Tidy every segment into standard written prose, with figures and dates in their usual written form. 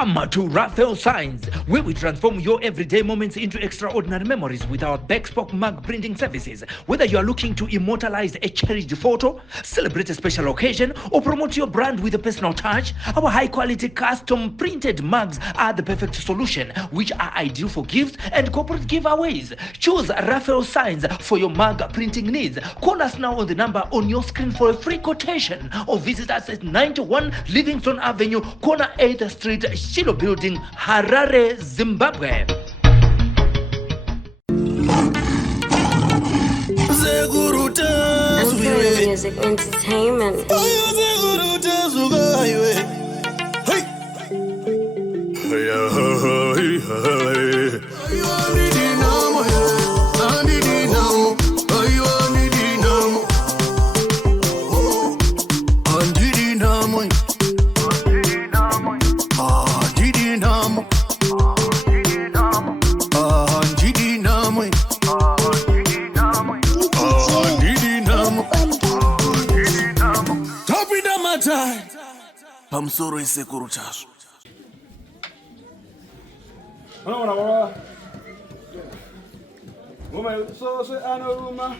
Come to Raphael Signs, where we transform your everyday moments into extraordinary memories with our bespoke mug printing services. Whether you are looking to immortalize a cherished photo, celebrate a special occasion, or promote your brand with a personal touch, our high-quality custom printed mugs are the perfect solution, which are ideal for gifts and corporate giveaways. Choose Raphael Signs for your mug printing needs. Call us now on the number on your screen for a free quotation, or visit us at 91 Livingston Avenue, corner 8th Street, Shilo Building, Harare, Zimbabwe. Music entertainment. Pamsoro isekuru chazo. So Anaruma.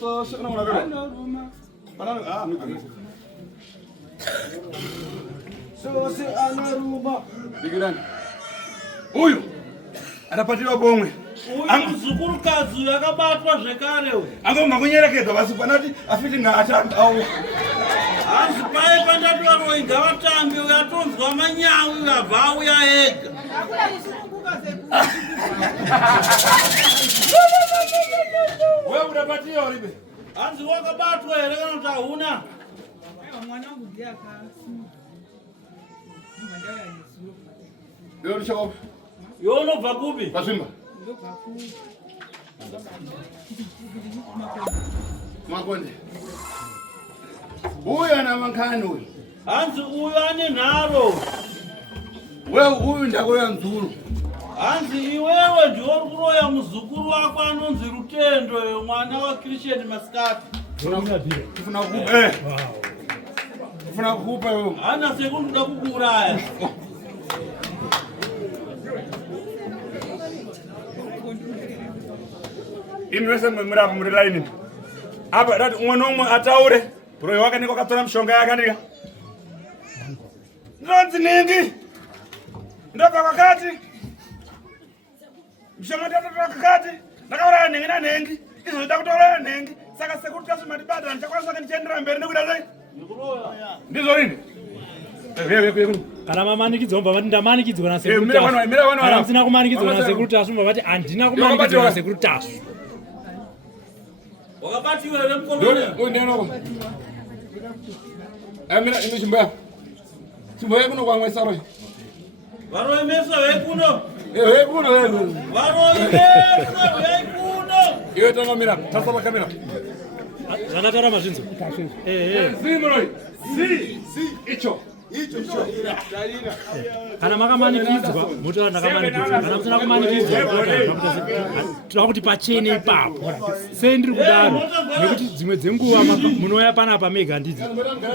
So Anaruma. So Anaruma. Bigiran. Uyu. Anapatiwa bomwe. Uyu mzukuru kazi yakabatwa zvekare uyu. Angonyakunyereka basi panati afiti ngaatanga au. Hanzi pai pandati vanoiga vatambi uyatonzwa manyawi uyabva uya ega. Wewe unapatiwa ribe. Hanzi wakabatwa here kana kuti hauna? Mwana wangu ndiye akasimuka. Yo nishoko. Yo unobva kupi? Pasvimba. Ndobva ku Makonde. Uyu ana mankani uyu. Hanzi uyu ane nharo. Wewe uyu ndakoya nzuru. Hanzi iwewe ndiwe uri kuroya muzukuru wako anonzi Rutendo, mwana waChristian Maskati. Ufuna kukupa wewe. Hana sekundu da kukuuraya. Imwese mwemura muri line. Apa rati umwe nomwe ataure. Royo wake niko katora mshonga yake ndika. Ndonzi ningi. Ndopa kakati. Mshonga ndatotora kakati. Ndakaura ningi na ningi. Izoda kutora ningi. Saka security kasu matibada nchakwanza kanichendera mbere ndikuda zai. Ndizo nini? Kana mamanikidzwa mba vati ndamanikidzwa na security. Kana msina kumanikidzwa na security asumba vati andina kumanikidzwa na security asu. Wakabati wewe mkoloni. Ndio. Amira ino chimba. Chimba yekuno kwa mwesa royo. Waro imesa wekuno. Wekuno wewe. Waro imesa wekuno. Iwe tanga mira, tasaba kamera. Zanatara mazvinzo. Zimroy. Icho. Kana makamanikidzwa motora ndakamanikidzwa. Kana musina kumanikidzwa tinoda kuti pachene ipapo. Sei ndiri kudaro nekuti dzimwe dzenguva munoya panapa mega ndidzi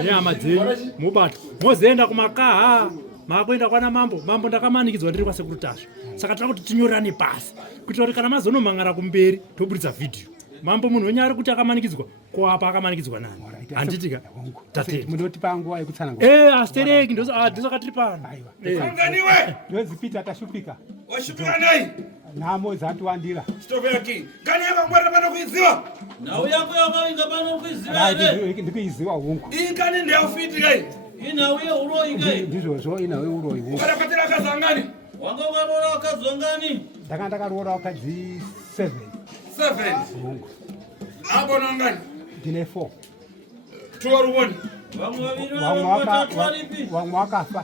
nehama dzenyu mobatwa mozoenda kumakaha makuenda kwana mambo ndakamanikidzwa ndiri kwasekuritasvo. Saka tinoda kuti tinyorane pasi kuitira kuti kana mazonomangara kumberi toburitsa vhidhiyo. Mambo munhu wenyari kuti akamanikidzwa kwapa akamanikidzwa nani handitika tatete munoti panguva yekutsanangura astereki ndosakatiri pano Anganiwe ndozipita tashupika washupika nai nhamo dzatiwandira stoveki kani yakangwarira pano kuiziwa Nhau yako yakainga pano kuiziva here. ndikuiziva hungu ikani ndeyafiti kai Inhau yeuroi kai. ndizvozvo inhau yeuroi hungu ukadakwatira akazangani Wanga ukaroora wakadzwa ngani? ndanga ndakaroora wakadzi 7 hungu abo nangani ndine 4 tuwaruoni Vamwe vaviri vavo vatatu varipi? vamwe wakafa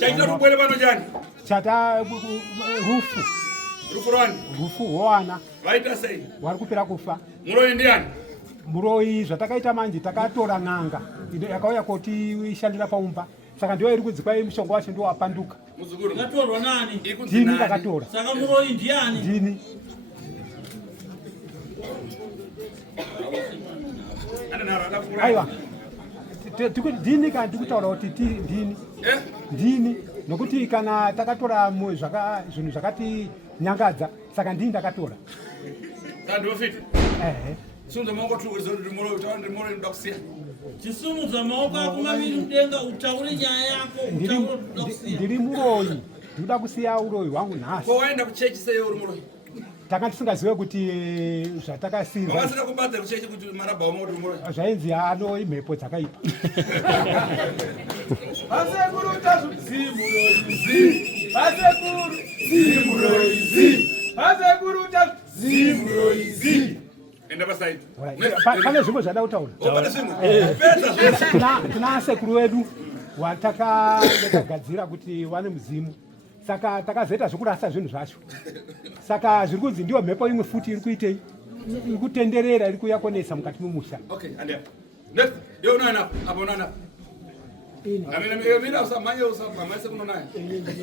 chaita rubwere pano chani chata rufu rufurani rufu hwowana vaita sei wari kupera kufa muroi ndiani muroi zvatakaita manje takatora n'anga yakauya kuti ishandira paumba saka ndiyo iri kudzikwai mushonga wacho ndiwo wapanduka muzukuru Katorwa nani? ndini ndakatora Saka muroi ndiani? ndini aiwa ndini kandi ndikutaura kuti ndini ndini nokuti kana takatora zvinhu zvakati nyangadza saka ndii ndakatora Ndofiti. ehe Sunza maoko tukurizwa kuti muro inoda kusiya. Chisumudza maoko ako maviri mudenga utaure nyaya yako utaure kuda kusiya. ndiri muroyi ndikuda kusiya uroyi hwangu nhasi. Ko waenda kuchechi sei uri muroyi? Tanga tisingazive kuti zvatakasirwa Wakasira kubadza kuchechi kuti marabha wamoti muroyi. zvainzi ano imhepo dzakaipa. Vasekuru tazimuroyizi. Vasekuru zimuroyizi. Vasekuru tazimuroyizi. Enda pasaidi. Pane zvimwe zvada kutaura. Tina sekuru wedu watakagadzira kuti wane muzimu. Saka takazoita zvokurasa zvinhu zvacho. Saka zviri kunzi ndiyo mhepo imwe futi iri kuitei. Iri kutenderera iri kuyakonesa mukati memusha. Okay, and next. Yo unaona hapo unaona. Mira usamanye usamanye kunonaya.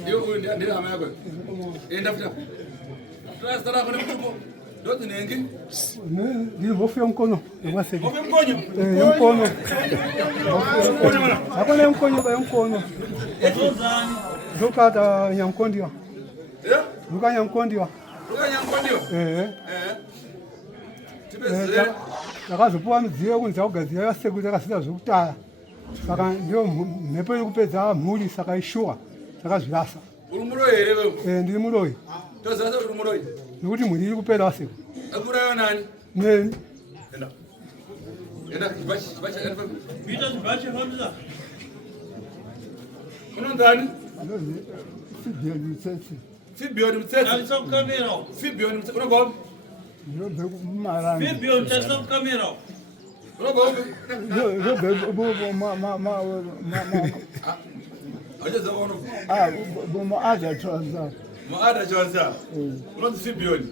Yo ndio hama yako. Enda futa. Tara kuna mtuko. Ndozi nengi. Ndiri hofu yomkono. Yomwaseke. Hofu mkonyo. Yomkono. Hakuna yomkonyo ba yomkono. Ezozani. Ndokata nyamkondiwa. Yeah? Luka nyamkondiwa. Luka nyamkondiwa. Tibeze. Takazopuwa mudziyo yekunzi kugadzira yasekuru takasita zvekutaya. Saka ndio mhepo iri kupedza mhuri saka ishuwa takazvirasa. Uri muroyi here wewe? Ndiri muroyi. Tozasa uri muroyi. Nekuti mhuri iri kupera wasekuru. Akurayo nani? Neni. Enda. Enda kibachi enda. Vita kibachi famisa. Unondani? Fibioni Mtsetse. Fibioni Mtsetse. Alisa kukamera. Fibioni Mtsetse. Unobva? Ndobve kuMaranga. Fibioni alisa kukamera. Unobva? Ndobve Achaza uno. bomo aja transa. Maada chwanza. Unonzi Fibioni.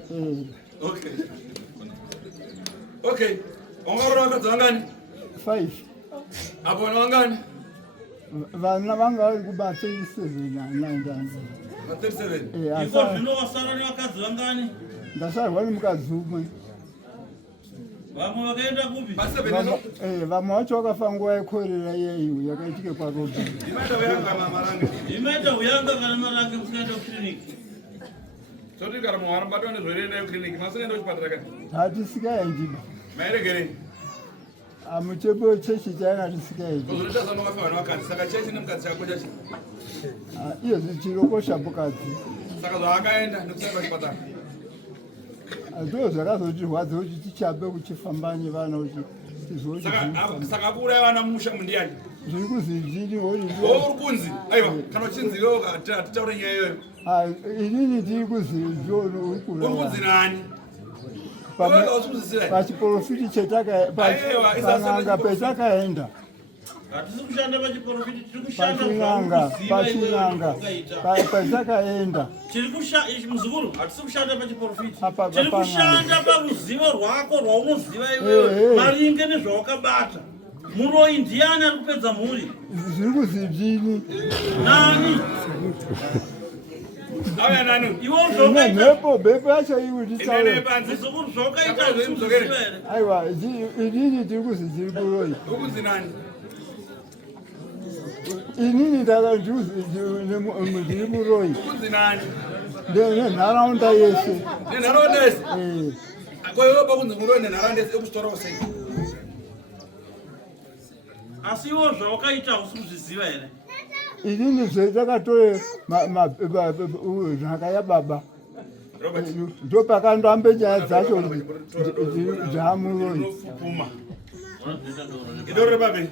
Okay. Okay. Ongaro wakati wangani? 5. Hapo wangani? Vana vanga vari kubata 7 37. Iko zvino wasara nevakadzi vangani? ndasarwa nemukadzi umwe. Vamwe vakaenda kupi? Vamwe vacho vakafa nguva yekorera iyeyo yakaitike kwaRobha. Imaita uyanga marange. Imaita uyanga kana marange musikaenda kukiriniki. Soti kana muhara mbatwa nezvoenda kukiriniki masikaenda kuchipatara kani? Hatisikaendiba. Maerekere. Muchepo chechi chaina hatisikaendi. Kuzoita zano vafa vanhu vakadzi saka chechi nemukadzi chako chachi. Iyo zvichirokosha mukadzi. Saka zvaakaenda nekusaenda kuchipatara. Ndo zvakazotirwadza kuti tichape kuchifamba nevana kuti Saka kuuraya vana mumusha mundiani? zviri kuzizvini uri kunzi aiwa kana uchinziwo atitaure nyaya iyoyo. inini ndiri kuzizvo uri kunzi nani? pachiprofiti chepan'anga petakaenda Hatisi kushanda pachiprofiti, tiri kushanda pachin'anga petakaenda. Muzukuru, hatisi kushanda pachiprofiti. Tiri kushanda paruzivo rwako rwaunoziva iwewe maringe nezvawakabata. Muroyi ndiani ari kupedza mhuri? Zviri kuzibvini. Nani? Auya nani? Iwo zvokaita. Mhepo yacho iwe nditaure. Muzukuru zvokaita zvikuziva here? Aiwa, inini ndiri kuzidziri muroyi. Ukunzi nani? Inini ndiri muroyi. Ukunzi nani? Nenharaunda yese. Nenharaunda yese? Kwa hiyo pakunzi muroyi nenharaunda yese ekuchitora usei. Asi iwo zvawakaita usi kuzviziva here? Inini zvetakatore nhaka yababa. Ndo pakandoambe nyaya dzacho dzamuroyi. Idoro babe.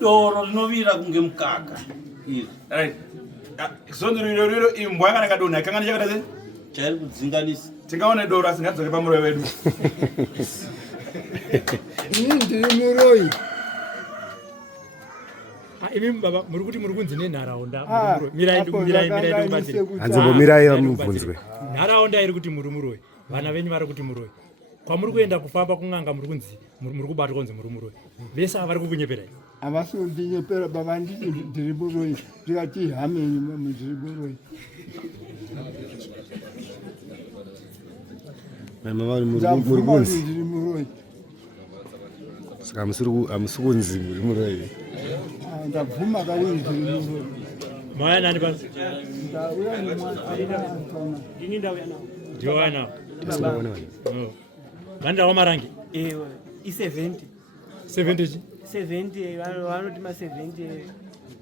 Doro rinovira kunge mukaka. Zondiriro imbwa kana kadonha kangani chakada sei? Chairi kudzinganisa. Tingaone doro asingadzoke pamuroyi wedu. Inini ndiri muroyi. Imi baba muri kuti muri kunzi nenharaunda mirai kubatsira. Hanzimbo mirai mubvunzwe. Nharaunda iri kuti muri muroyi. Vana venyu vari kuti muroyi. Kwamuri kuenda kufamba kun'anga muri kunzi muri kubatwa kunzi muri muroyi. Vese vari kukunyeperai. Havasi kundinyepera baba nditi ndiri muroyi. Ndikati hameni ndiri muroyi. Mama vari muri kunzi. Ndiri muroyi. Saka amusukunzi muri. Ndabvuma kawinzi. Maya nani basi? Ndauya nemwana. Ndini ndauya nawo. Joana. Sinaona wani. Ganda wa marangi. I70. 70. 70 vanoti ma 70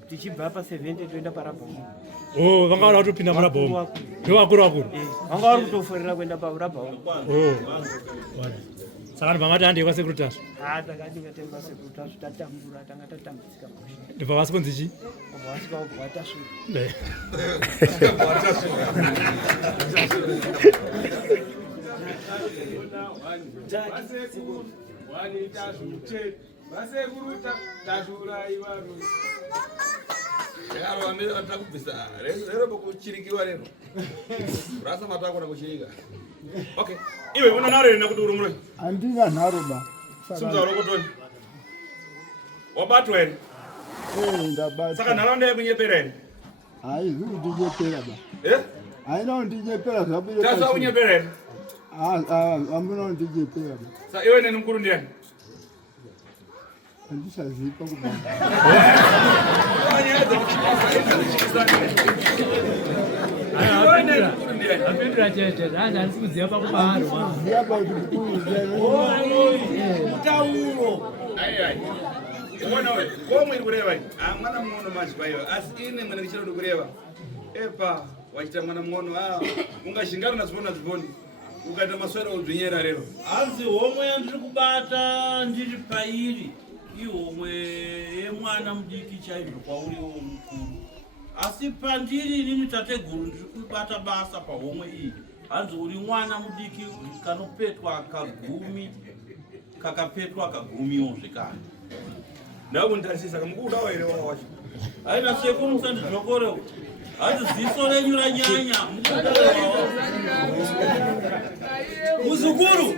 tichibva pa 70 toenda parabhomu. Oh, vanga vari kutopinda murabhomu. Ndo vakuru. Vanga vari kutoforera kuenda parabhomu. Oh. Saka ndibva mati handei kwasekuritasvo. Takati ngatendi kwasekuritasvo tatambura tanga tatambudzika musha. Ndibva vasikonzi chi? Vasvika kubva tasvika. Okay. Iwe una nare na kuduru mure. Andina naro ba. Sumza urokotoni. Wabatwa ene. Ndabata. Saka nalonde kunyepera. Hayi ndijepera ba. Haina ndijepera zabile. Tasa unyepera. Amuna ndijepera ba. Sa iwe nene mkuru ndiani? Andisazipa kuba. Apindura chete, zvanga handisi kuziva pakubaarwa. Tauro. Ai. Mwana we, komwe kureva. Mwana mwono machibaiwa. Asi ine mwana kichiro kureva. Epa, wachita mwana mwono ungashingana na zviboni. Ukaita maswera udzinyera lero. Hanzi homwe yandiri kubata ndiri pairi. Ihomwe yemwana mudiki chaizvo kwauriwo mukuru. Asi pandiri inini tateguru ndiri kubata basa pahomwe iyi. Hanzi uri mwana mudiki kanopetwa kagumi, kakapetwa kagumiwo zvekare. Ndakundarisisa kamukuda waire wacho. Haina sekuru musandidzokorewo. Hanzi ziso renyu ranyanya mukuda Muzukuru,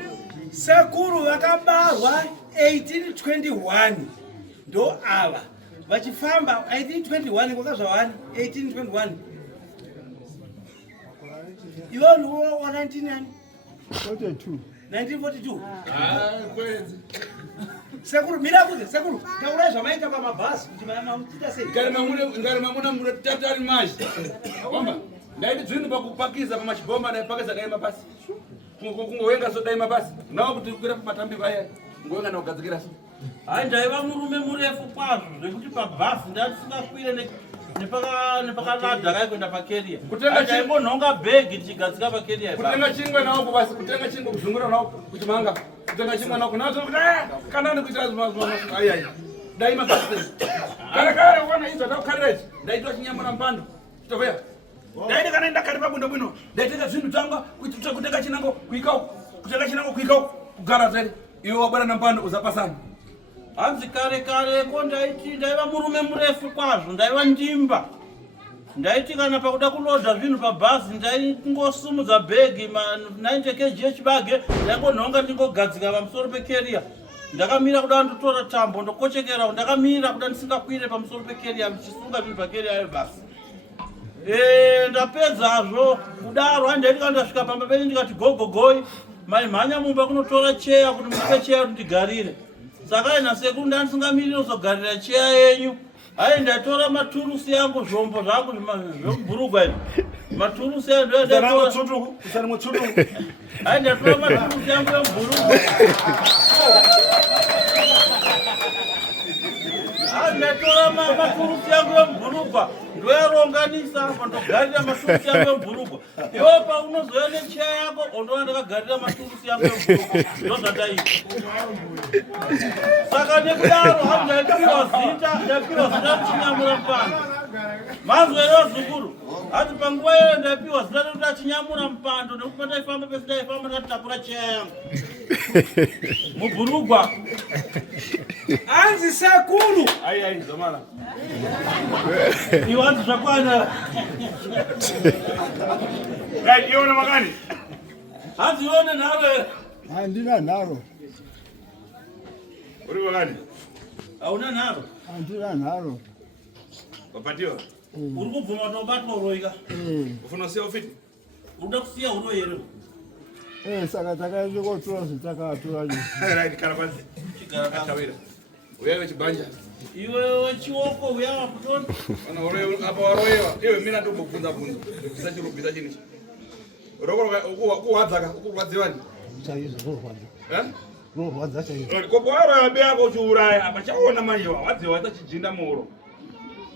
sekuru vakabarwa 1821 ndo ava vachifamba 1821 kwakazva 1821 ivo ndiwo wa 1942 kwezi. Sekuru mira kuti sekuru taura zvamaita pamabhazi kuti mamuita sei ngari mamuna mutatari maji kwamba ndaiti dzini pakupakiza pamachibhomba naipakisa dai mabasi kungowenga so dai mabasi nawo kuti kukwira pamatambi vaya ngowenga naugadzikira so. Hai ndaiva murume murefu kwazvo zvekuti pabhazi ndatisingakwire nepakaladha kai kuenda pakeria. Ndaimbonhonga bhegi ndichigadzika pakeria. Kutenga chingwe nawo kubasi, kutenga chingwe kuzungura nawo kuchimanga. Kutenga chingwe nawo kunazo kuti kana ndikuita zvimazvo ai. Dai mabasi. Kare wana izvo takukharira. Ndaitwa chinyamura mpando. Chitoveya. Ndaiti kana ndakari pabundo bwino. Ndaitenga zvinhu tanga kuita kutenga chinango kuikao. Kutenga chinango kuikao. Kugara zeri. Iwe wabara na mpando uzapasana. Hanzi kare ko ndaiti ndaiva murume murefu kwazvo, ndaiva ndimba. Ndaiti kana pakuda kulodha zvinhu pabhazi ndaingosumudza bhegi 90 kg echibage ndaingonhonga ndingogadzika pamusoro pekeria. Ndakamira kuda ndotora tambo ndokochekera, ndakamira kuda ndisingakwire pamusoro pekeria ndichisunga zvinhu pakeria yayo basi. Ndapedzazvo kudaro handaiti kana ndasvika pamba penyu ndikati gogogoi maimhanya mumba kunotora cheya kuti mupe cheya kuti ndigarire. Saka ina sekuru ndandisingamirira kuzogarira cheya yenyu. Hai ndatora maturusi yangu zvombo zvangu zvomburugwa izvi. Maturusi yangu ndatora hai ndatora maturusi yangu yomburugwa. Hai ndatora maturusi yangu yomburugwa. Ndoyaronganisa ndogarira maturusi yangu yomburugwa. Iwe paunozoya necheya yako ondova ndakagarira maturusi yangu yomburugwa. Ndozvataita. Saka nekudaro handaipiwa zita chinyamura mpando. Mazwero zukuru. Hati panguva iyo ndaipiwa zita rekuti achinyamura mpando nekuti pandaifamba pese ndaifamba ndakatakura cheya yangu. Mubhurugwa. Hanzi sekuru. Ai zomara. Iwe hanzi zvakwana. Dai iona makani. Hanzi ione nharo. Handina nharo. Uri makani? Hauna nharo? Handina nharo. Wapatiwa? Uri kubvuma kuti ubatwa uroika? Ufuna kusiya ufiti? Unoda kusiya uro here? Saka takaenda kotora zvatakatora. Right, kana pasi. chigara Kawira. Wewe chibanja. Iwe chioko uyawa kutona. Ana ore apa waroewa. Iwe mina ndo kufunza funza. Kisa chiro bisa chini. Roko kuwadzaka kurwadziwani. Chaizo kurwadza. Eh? Kurwadza chaizo. Ko bwaro yabe yako chiuraya apa chaona manje wadziwa tachijinda muuro.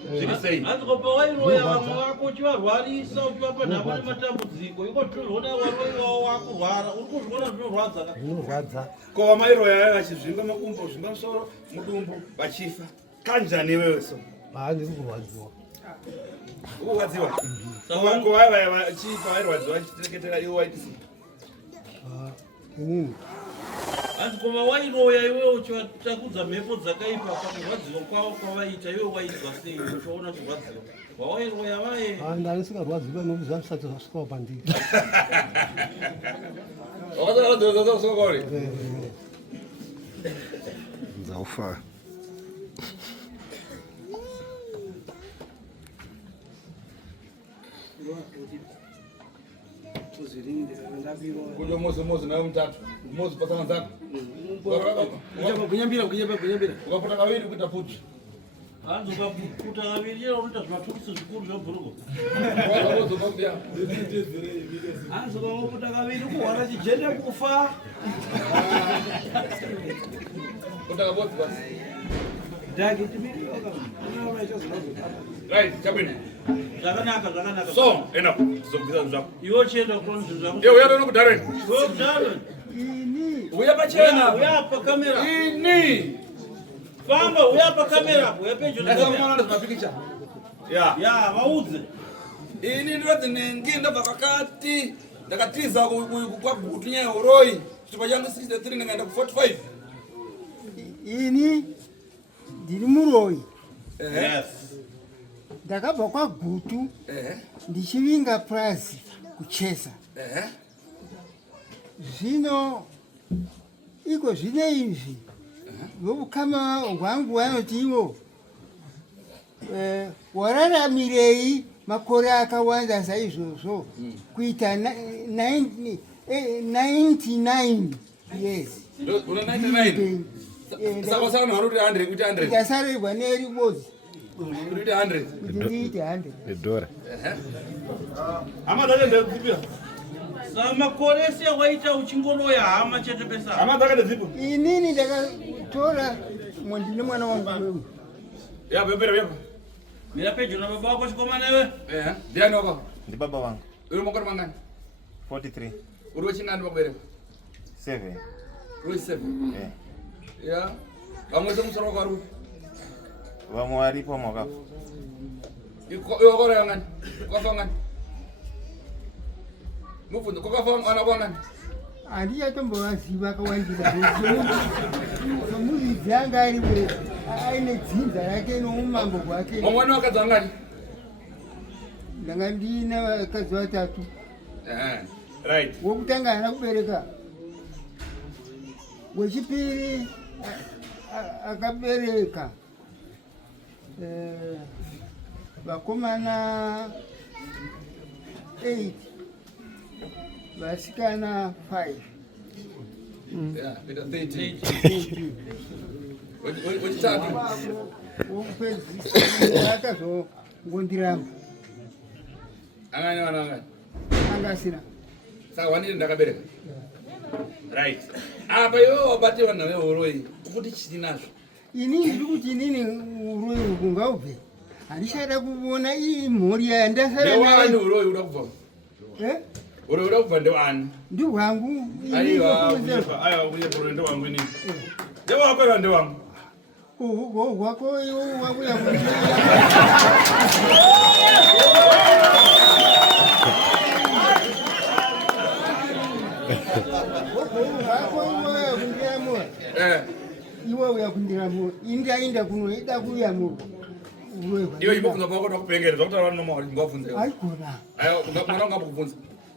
Zviri sei? Andikopa wairoya vamwe vako uchivarwarisa uchivapa nhamo nematambudziko iko tinoona waroiwawo wakurwara uri kuzviona zvinorwadza ka Kurwadza. Ko vamairoya vachizvimba makumbo zvimba musoro mudumbu vachifa. Kanjani wewe so? Ndiri kurwadziwa. Kurwadziwa. Ko vaya vachifa vairwadziwa vachitereketera iwe waitisi. Inini. andikova wairoya iwe uchivatakudza mhepo dzakaipa pakurwadziwa kwavo kwavaita iwe waizwa sei uchiona chirwadziwa wawairoya vaye Ndanisingarwadziwa nokuti zvavisati zvasvikawo pandiri. Wakatoka kore? Nzaufa. Kujo mozi nawe mtatu. Mozi pasana zako. Kunyambira. Ukapata kawiri kuita futi. andikokuta kaviri chero unoita zvimatukisi zvikuru zvebhuruko Mozi mobia. Andikokuta kaviri kuhwara chijende kufa. Kutaka bozi basi. Ndaki timiriyo Right, chabwino. zvakanaka So, enough. Zokubvisa zvako. iwe chienda kuona zvinhu zvako Iwe uyano kudareni. iwe kudaro Uya pachena. uya pakamera Ini. famba uya pakamera uya pedyo Ndakamona zvapikicha. Ya. ya vaudze Ini ndinoti ningi ndabva pakati. Ndakatiza kwagutu nyaya yoroi. Chitupa changu 63 ndikaenda ku 45. Ini ndiri muroyi. yes Ndakabva kwagutu ndichivinga purazi kuchesa. Zvino iko zvine izvi vokukama hwangu vanoti ivo wararamirei makore akawanda saizvozvo kuita 99 years. Una 99. Saka sana marudi 100 kuti 100. Ndasarerwa neribodzi Kuti 100. kuti ndiite 100. Nedora. Hama dzake ndezipira. samakore ese waita uchingoroya hama chete pesa Hama dzake ndezipo. Inini ndakatora ndine mwana wangu wewe. Ya bebera beba. mira pedyo na baba wako chikomana iwe Ndiani wako? Ndi baba wangu. Uri makore mangani? 43. Uri wachingani wakubereka? 7. Uri 7. Ya. Vamwe semusoro wako vari? Vamwe varipo mwakafa. Iwe wakore wangani? Kwafa wangani? Mubvunzo kwakafa mwana wangani? Handichatombovaziva akawandira somuridzi anga ariwe aine dzinza rake noumambo hwake. Mwana wakadzi wangani? Ndanga ndina vakadzi vatatu. Right. Wokutanga haana kubereka. Wechipiri akabereka vakomana 8 vasikana 5. Yeah, Peter 30. Wechitatu. Wokupedzisira akazongondiramba. Angani wana wangani? Anga asina. Saka wanini ndakabereka? Right. Apa iwe wabatiwa nawe uroi. Ukuti chiti nazvo. Inini ndiri kuti inini uroi uku ngaubve. Handichada kuona iyi mhuri yandasara nayo. Ndewani uroi uda kubva? Uroi uda kubva ndewani? Ndihwangu. Aiwa, uye poro ndewangu inini. Ndewako era ndewangu. Hwako iwo wakuya iwe uyakundiramura indainda kunoida kuyamurwa iwe imbobvunza kwako kupengereza kuti vanhu nomari ngavabvunze aigona aiwa mwana wangu ambokubvunza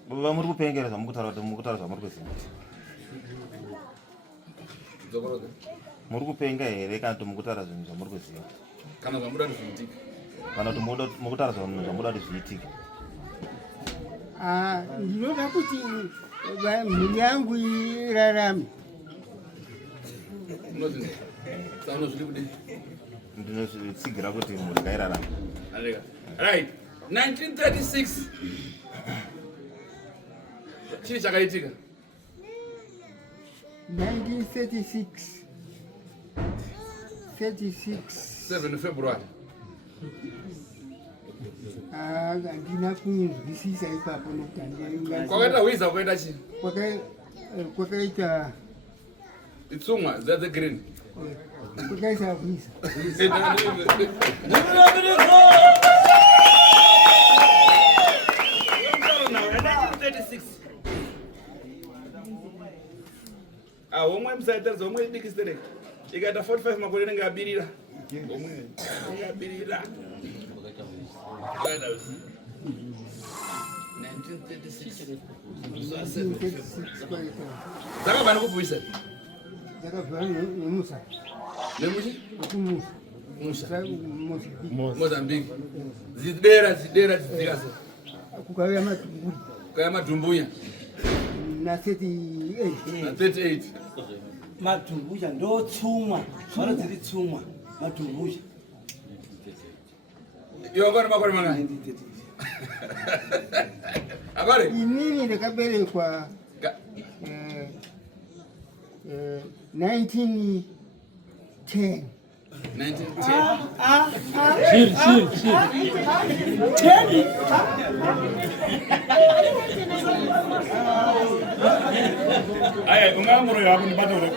Vamuri kupengereza mukutaura kuti muri kuziva. Dzokoroza. Muri kupenga here kana kuti mukutaura zvinhu zvamuri kuziva. Kana zvamuda kuti zviitike. Kana kuti mukutaura zvinhu zvamuda kuti zviitike. Ndinoda kuti mhuri yangu irarame. Unozini. Sauno zviri kudini. Ndinotsigira kuti mhuri ngairarama. Right. 1936. Chii chakaitika? 1936. 7 February. Andina kunzwisisa ipapo nokutanga. Kwakaita hwiza kwakaita chii? Kwakaita itsumwa the green. Kwakaita hwiza. 1936. Omwe msaitariza omwe idikistere. Ikaita 45 makore nenga abirira. Omwe nenga abirira. 1936. Zakabana kupuyisa. Zakabana nemusa. Nemuchi? Kumusa. Musa. Mozambique. Zidera zidikaso. Kukaya matumbuya. Kukaya matumbuya. Na 38. Matumbuya ndo tsumwa. Mara dziri tsumwa. Matumbuya. Yongona makore mangani? Abare? Inini ndakaberekwa 1910. 1910. Aya, ungamuro yako nipata ule.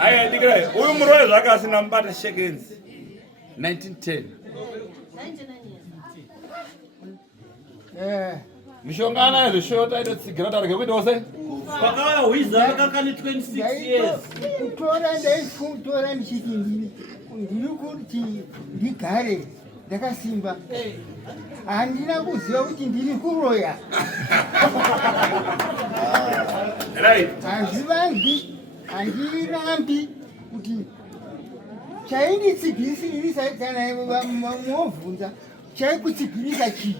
Aya, digre, uyu muro zvaka asina mbata shekens. 1910. Mishongana yezo shota ito tsigira tarike kuti ose. Pakauya hwiza kakani 26 years. Kutora ndichiti ndiri kuti ndigare ndakasimba. Handina kuziva kuti ndiri kuroya. Right. Handirambi kuti chainditsigirisa kana muvhunza chaikutsigirisa chii.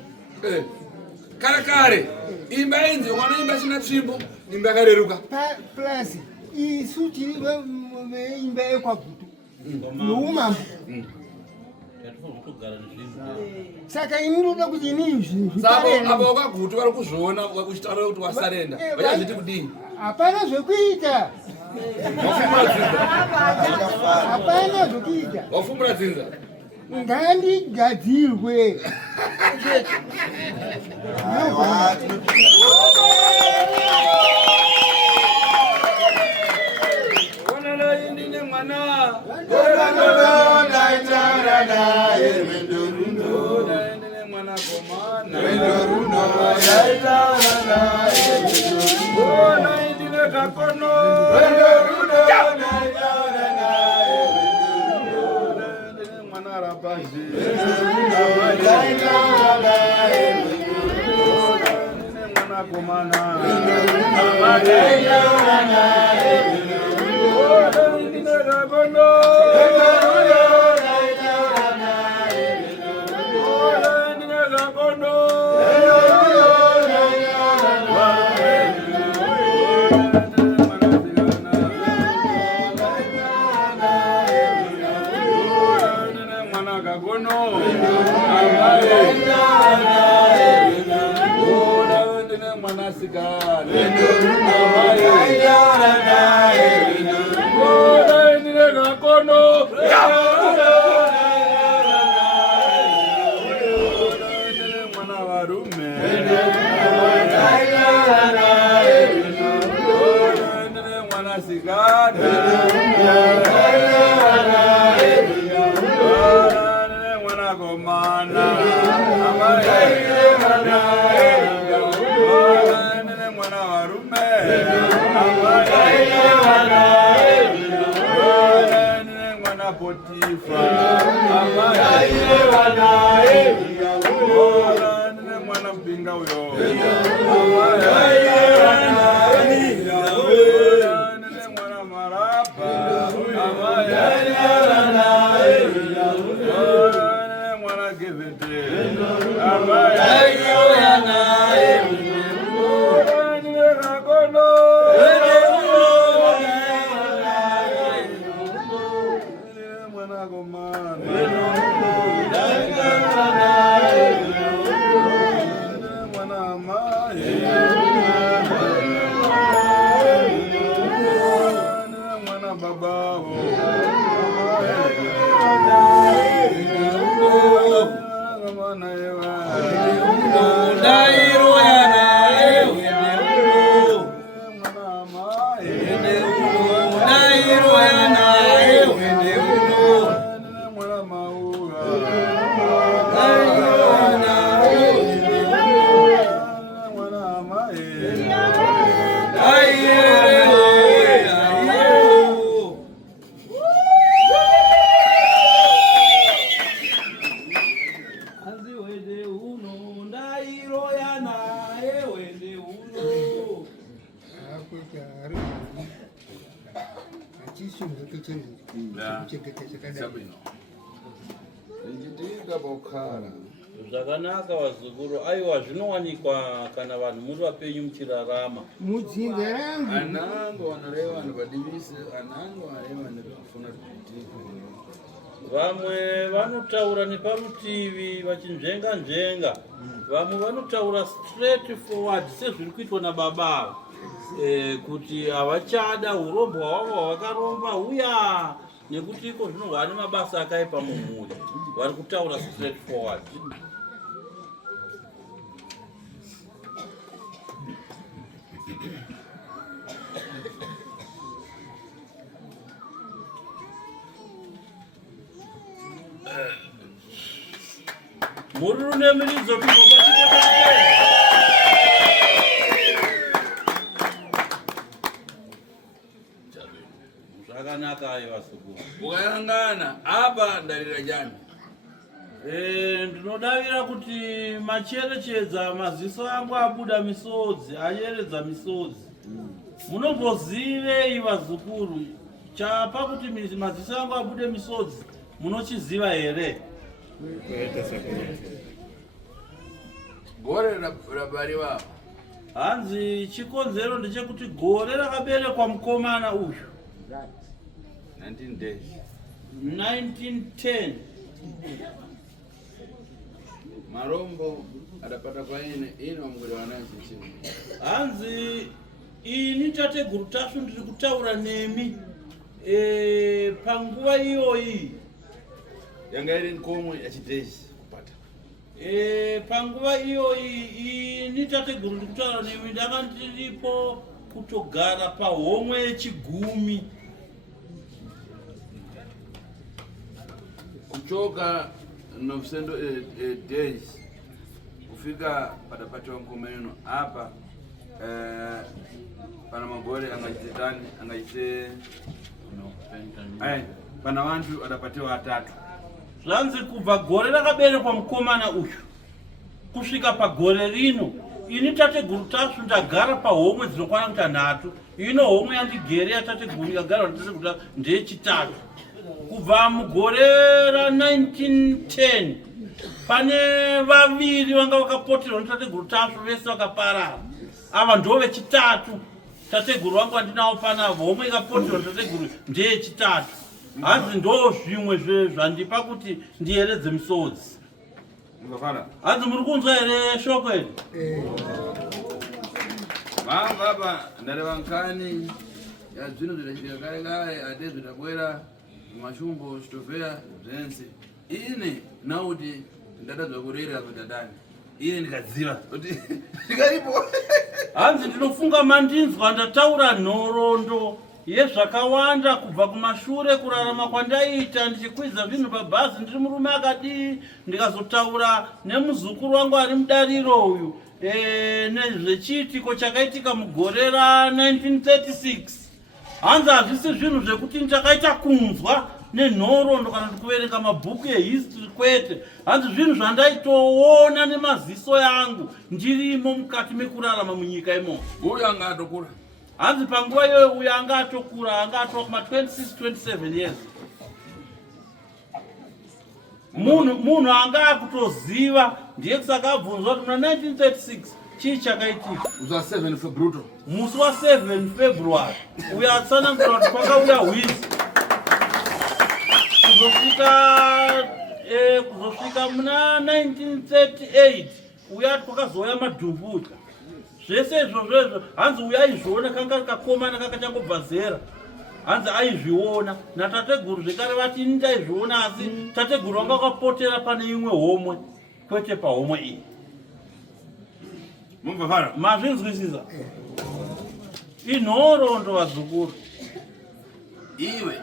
Kare imba inzi mwana imba china tsvimbo imba yakareruka plus isu tiri imba yekwagutu noumambo. Saka ini ndoda kuti inini zvinhu abo wakagutu vari kuzviona uchitaura kuti wasarenda vachazviti kudini? Hapana zvekuita. Hapana zvekuita. Wafumura dzinza. Ngandigadzirwe. Ndine mwana. Ndine mwana komana. Ndine kakono. tisunge chengete chakadai Njitika bokhala. Zvakanaka vazukuru. Aiwa zvinowanikwa kana vanhu muri vapenyu muchirarama. Mudzinza rangu. Anango wanareva vanhu vadivise, anango wanareva nekufuna kuitika. Vamwe vanotaura neparutivi vachinzvenga. Vamwe vanotaura straight forward sezviri kuitwa nababa. Kuti havachada urombo hwavo hwakaromba uya nekuti iko zvino vane mabasa akaipa mumhuri. Vari kutaura straight forward. Muri runemiridzo zvakanaka ayo vasukuru. Ukayangana apa ndarira jani. Ndinodavira kuti macherechedza maziso angu abuda misodzi, ayeredza misodzi. Munombozivei vazukuru chapa kuti maziso angu abude misodzi munochiziva here? Gore rabariwa. Hanzi chikonzero ndechekuti gore rakaberekwa mukomana uyu 19 days. 1910. Marombo adapata kwa ine wamgure wanazi chini. Hanzi ini tateguru tasu ndiri kutaura nemi panguva iyoyi yanga iri nkomwe yachiteshi kupata. Panguva iyoyi ini tateguru ndiri kutaura nemi ndanga ndiripo kutogara pahomwe yechigumi. Kuchoka 900 days kufika padapatiwa mkomeno hapa pana magore angachitani angachite pana vantu adapatiwa 3. Zvanzi kubva gore rakaberekwa mukomana uyu kusvika pagore rino ini tateguru tasu ndagara pahomwe dzinokwana kuita 3. Ino homwe yandigere yatateguru yagara natateguru tasu ndeyechitatu. Kubva mugore ra1910 pane vaviri vanga vakapoterwa netateguru tasu vese vakaparara. Ava ndo vechitatu. Tateguru wangu andinawo pana homwe ikapoterwa netateguru ndeyechitatu. Hanzi ndo zvimwe zvandipa kuti ndiyeredze misodzi. Hanzi muri kunzwa here shoko iri? Baba ndareva nkani ya zvino zvidachitika kare kare ate zvidabwera mashumbo chitovheya zvense ine nauti ndadadzwa kurera kutadani ine ndikadziva kuti ndikaripo. Hanzi ndinofunga mandinzwa ndataura nhoroondo yezvakawanda kubva kumashure kurarama kwandaita ndichikwidza zvinhu pabhazi ndiri murume akadii, ndikazotaura nemuzukuru wangu ari mudariro uyu nezvechiitiko chakaitika mugore ra1936. Hanzi hazvisi zvinhu zvekuti ndakaita kunzwa nenhoroondo kana kuverenga mabhuku ehistory kwete. Hanzi zvinhu zvandaitoona nemaziso yangu ndirimo mukati mekurarama munyika imomo. Uyu anga atokura. Hanzi panguva iyoyo uyu anga atokura, anga atova kuma 26-27 years. Munhu anga akutoziva ndiye kusaka abvunzwa kuti muna 1936 chii chakaitika. Musi wa 7 February uyo atsanangura kuti kwakauya hwizi kuzosvika muna 1938 uyo ati kwakazouya madhumbuta. Zvese izvozvo hanzi uyo aizviona kanga kakomana kakachangobva zera. Hanzi aizviona natateguru zvekare vati ini ndaizviona asi tateguru wanga wakapotera pane imwe homwe kwete pahomwe iyi. Mazvinzwisisa? Inhoroondo vazukuru. Iwe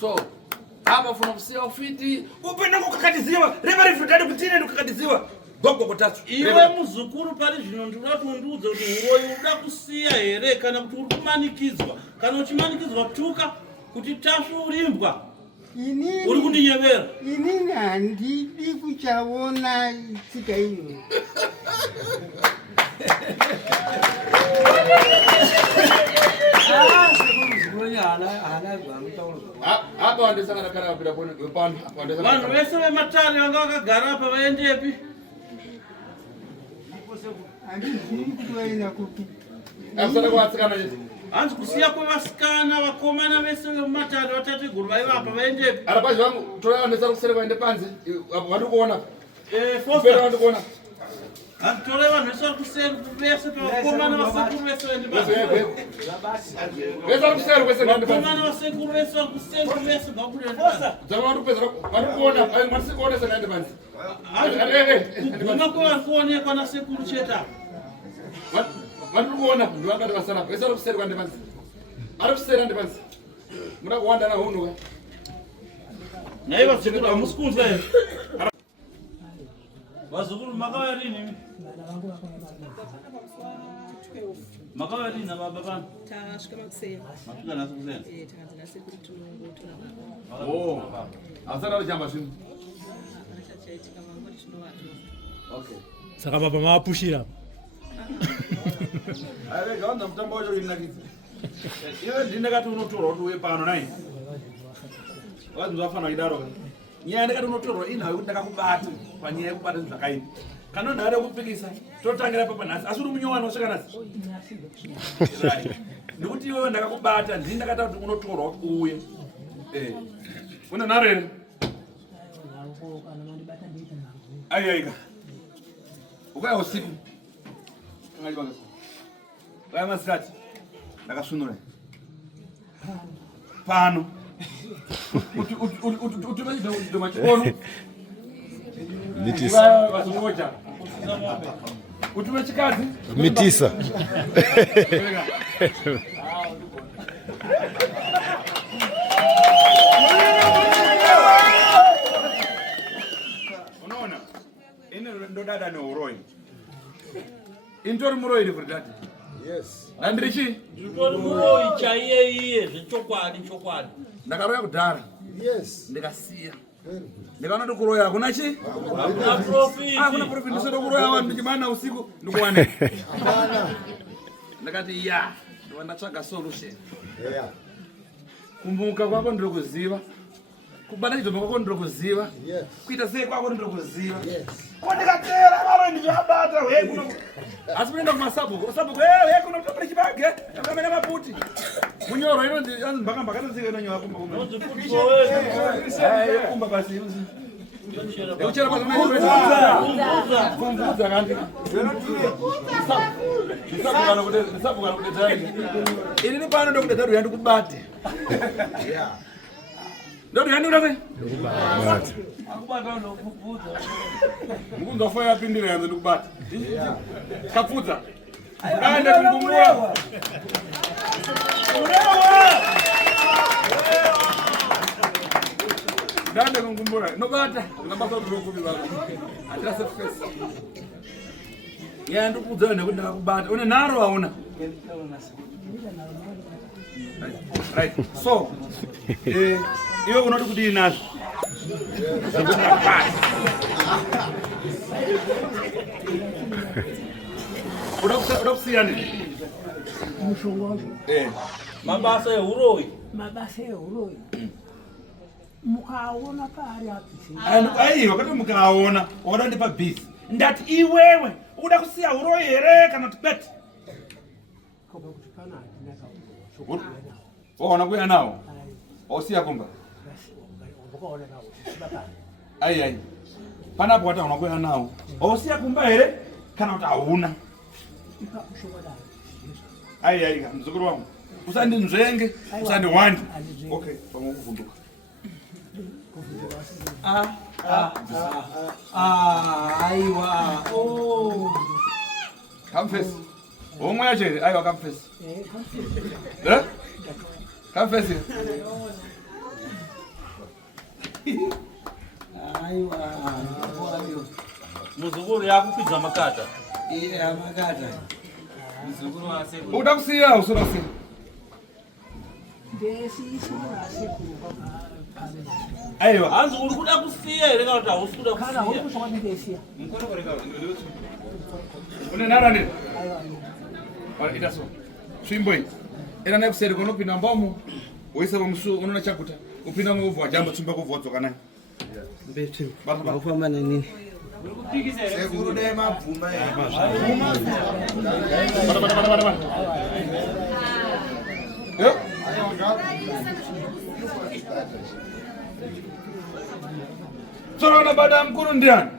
so apa funa kusiya ufiti upenda kukakatiziwa reva rifutani kutine ndikukakatiziwa gogo kutatu. Iwe muzukuru pari zvino ndikuda kuti undiudze kuti uroyi uda kusiya here kana kuti uri kumanikidzwa. Kana uchimanikidzwa tuka kuti tasu urimbwa uri kundinyevera. Inini handidi kuchaona tsika iyo. Hapa wandesanga kana bila pone pano. Vanhu vese vematare vanga vakagara apa vaendepi? Handizii kuti vaenda kupi. Akusana kuvatsikana izvi. Hanzi kusiya kwevasikana vakomana vese vemumatare vatateguru vaivapa vaendepi? Arabazi vangu toravandesa kusere vaende panze. Vandi kuona. Foster vandi kuona. Tore vanhu vese vari kuseri vese pavakomana vasekuru vese vaende panze. Vese vari kuseri kwese vaende panze. Vakomana vasekuru vese vari kuseri vese vabude panze. Dzava vandu pesa vari kuona, mari sikuona se vaende panze. Kuguma kwevari kuonekwa nasekuru chete apa. Vari kuona ndivakati vasara vese vari kuseri vaende panze. Ari kuseri vaende panze. Muda kuwanda nahunu ka. Nhai vazukuru hamusi kunzwa here. Vazukuru makauya rini? Makauya rini nababa vanhu? Tasvika makuseni. Masvika nhasi kuseni? Takanzi nasekuru tinongotora. Oh, asara richamba zvino. Chaitika mangori tinovatora. Okay. Saka baba maapushira. Arega wanda mutambo wacho inakidza. Iwe ndinakati unotorwa kuti uye pano nai. Wazvafana idaro. Nyaya ndakati unotorwa inawe kuti ndakakubata panyaya yekubata zvakaini. Kana nhare kupikisa totangira papa nhasi asi uri munyowani wasvika nhasi. Ndikuti iwe ndakakubata ndini ndakata kuti unotorwa kuti uye. Une nhare here? Aiyaika. Ukaya usiku. Ukaya masikati. Ndakasvinura. Pano. Utume chidoma chikono. Mitisa. Vasungocha. Utume chikazi. Mitisa. Unaona? Ine ndo dada neuroi. Intori muroi for that. Yes. Andrichi? Intori muroi chaiye iye zvechokwadi chokwadi. Ndakaroya kudhara. Yes. Ndikasiya. Ndikaona ndikuroya hakuna chi? Hakuna profit. Hakuna profit ndisoda kuroya vanhu ndichimana usiku ndikuwane. Ndakati ya, ndatsvaga solution. Yeah. Kumbuka kwako ndiri kuziva. Kubata chidhoma kwako ndiri kuziva. Yes. Kuita sei kwako ndiri kuziva. Yes. Kondikatera mara ndichabata we kuno. Asi kuenda kumasabhuku, sabhuku we kuno kutopera chibage. Ndakamena maputi. Munyoro ino anzi mbakambaka nzika inonywa kumba kumba. Noziputso wewe. Kumba basi. Uchera kumvudza kandi. Sabhuku kudedzera. Ini ni pano ndokudedzera uyandi kubate. Yeah. Ndio yani unase? Ndokubata. Akubata ndokupfudza. Mukunza foya yapindira yanze ndokubata. Yeah. Kapfudza. Kaende kungumura. Dande kungumura. Nobata. Unabasa urokubi baba. Atira set face. Yandi kudza nekuti ndakakubata. Une naro hauna? Right. So, iwe unoti kudii nazvo? Uda kusiya nini? Mabasa euroi. Mabasa euroi. Mukaona pari apisi. Aiwa kuti mukaona wada ndipa busy. Ndati iwewe uda kusiya uroi here kana kuti beti? Waona kuya nawo? Osiya kumba? Ai. Panapo wataona kuya nawo. Osiya kumba here kana kuti hauna? Ai, mzukuru wangu. Usandinzvenge, usandiwandi. Okay, pamwe kuvunduka. Aiwa. Oh. Come face. Omwe yacho here, aiwa come face. Come face. Aiwa. Muzukuru yakupidza makata. Makata. Muzukuru wase. Uda kusiya usura kusiya. Aiwa. Hanzi uri kuda kusiya here kana kuti hausi kuda kusiya? Kana uri kusvika ndingesiya. Une nara nini? Aiwa. Ita so. Swimbo hii. Ina nekuseri kunopinda mbomu. Oisa pamusuwo unoona chakuta. Upinda muovhu wajamba tsumba kuvhu wadzoka naye. Mbeti. Bata. Mafamba nini? Sekuru dai mabvuma. Bata. Yo. Sorona bada mkuru ndiani?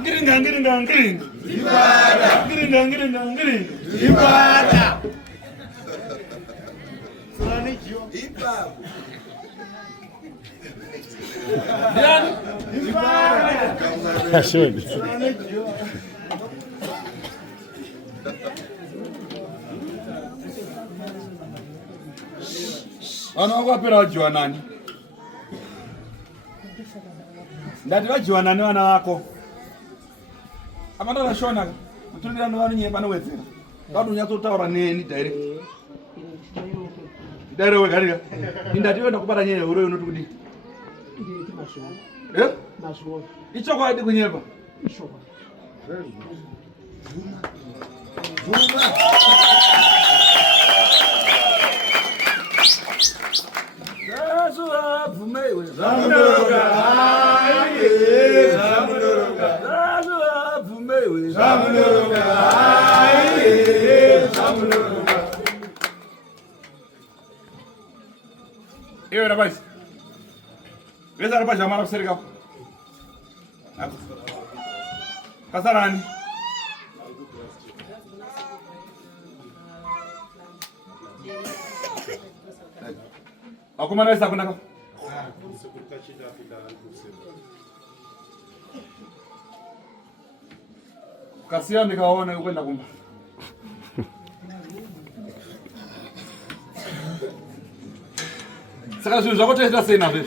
Ngiringa. Ibada. Sorani jio. Ibabu. Ndiani? Ibada. Ashodi. Sorani jio. Ana wakapera wajiwa nani? Ndati vajiwa nani vana vako? Apana vashona kuturira vanhu nye vanowedzera. Vanhu nyatsotaura neni direct. Direct wegarika. Ndati wenda kubara nyaya huro unoti kudi. Eh? Ichoko adi kunyepa. Ichoko. Vuma. Vumewe. Zamunoroga. Vumewe. Zamunoroga. Ewe rapaz. Veza rapaz jamara kuserika. Kasarani. Akumana wesa kunaka. Kasia nikaona ukwenda kumba. Saka zvinhu zvakatoita sei nazvo?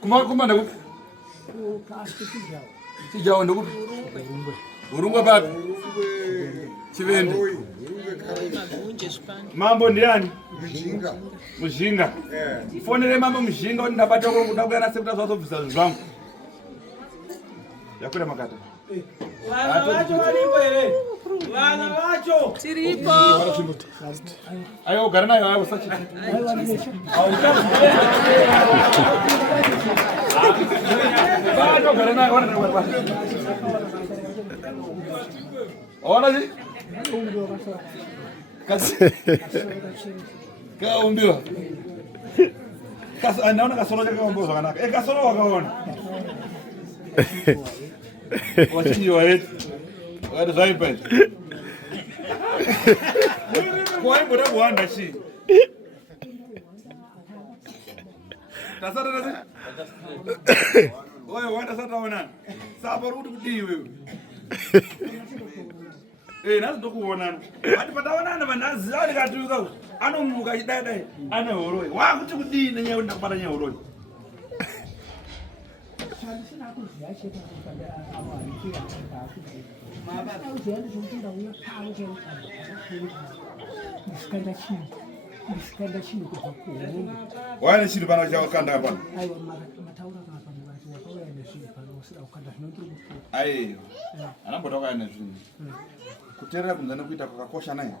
Kumba ndakupi? Chijawo ndakupi? Urungwe papi? Chivende. Mambo ndiani? Mujinga. Fonere mambo mujinga kuti ndabata kuda kuyana sekuta zvazobvisa zvinhu zvangu. Yakwira makata. Vana vacho varipo here? Vana vacho tiripo. Ayo ugara nayo ayo usachita. Vacho ugara nayo wana. Ona ji? Kasi. Kaumbiwa. Kasi anaona kasoro chake kaumbiwa zvakanaka. Kasoro wakaona. Wachinji waeti. Wakati zvaipa. Kwaimboda kuwanda chi. Tasata nasi. Oye wanda sata ona. Sapa ruti kudii wewe. Nazi ndokuonana. Ati pataonana vanhazi ari katuka. Anomuka chidai ane horoi. Wakuti kudii nenyaya ndakubata nyaya horoi. Waine chiri pana chakanda hapa. Aiyo. Anambotoka ine zvinhu. Kuteerera kunze nekuita kwakakosha naye.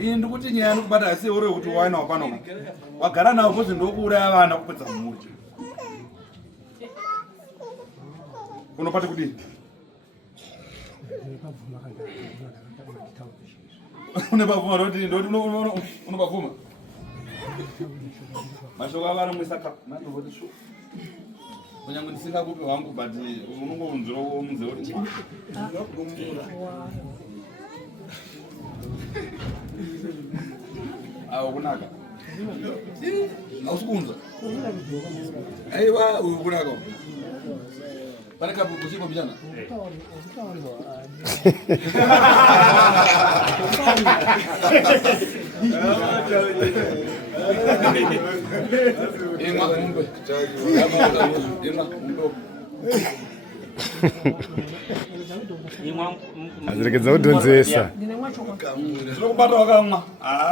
Ini ndikuti nyaya nokubata asi uri kuti waina wapano. Wagara nawo bvunzi ndokuuraya vana kupedza mhuri. Unopata kudini? Unopavuma roti ndoti unopavuma. Mashoko avana mwisaka mandovoti shu. Kunyange ndisingakupi wangu but unongounzira womunze uri. Awo kunaka. Ausikunza. Aiwa uyu kunaka. Pane kabuku chipo vijana. Azirekeza kudonzesa. Zvinokubata wakamwa.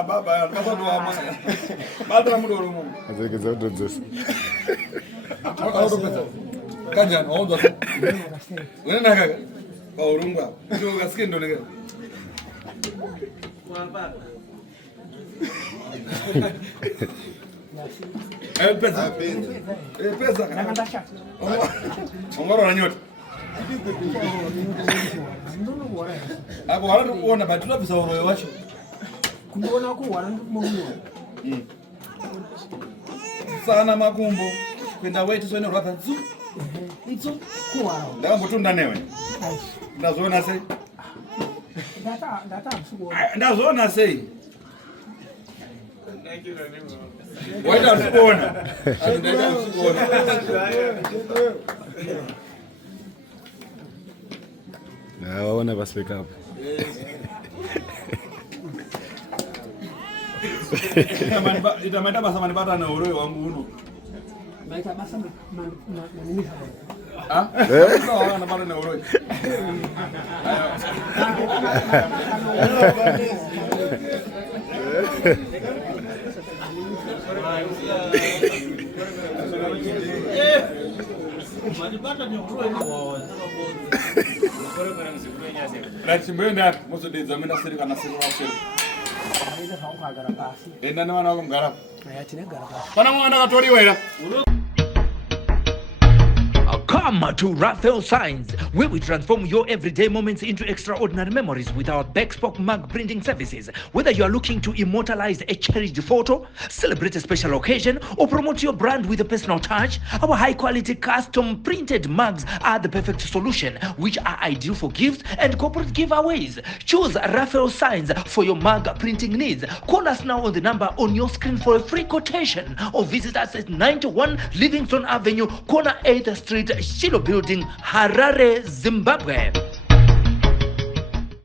Baba ndakasati wamwa. Bata mudoro mu. Azirekeza kudonzesa. Kanjani waunzwa. Unaenda kaka. Paurungwa. Ndio kasikia ndio nega. Pesa. Pesa. Nakandashaka. Ongora nyota. Hapo wala kuona bado tunapesa uroyo wacho. Kuona ko wala ndikumoyo. Sana makumbo. Kwenda wetu sio rapa nzu. Nzo kuwala. Ndakambotunda newe. Ndazoona sei. Ndata msuko. Ndazoona sei. Waita msukuona. Ndaita msukuona. Na waona basi wake up. Itamata basa manipata na uroyo wangu uno. Maita basa nini Ah? No, na bado na uroyo. Rachimwenda muzodedza mwenda seri kana seri waseri. Aida saukagara pasi. Enda na wana wako mgara. Ayati negara pasi. Pana mwana katoriwa ila. Come to Raphael Signs, where we transform your everyday moments into extraordinary memories with our Bespoke mug printing services. Whether you are looking to immortalize a cherished photo, celebrate a special occasion, or promote your brand with a personal touch, our high-quality custom printed mugs are the perfect solution, which are ideal for gifts and corporate giveaways. Choose Raphael Signs for your mug printing needs. Call us now on the number on your screen for a free quotation, or visit us at 91 Livingston Avenue, corner 8th Street, Shilo Building, Harare, Zimbabwe.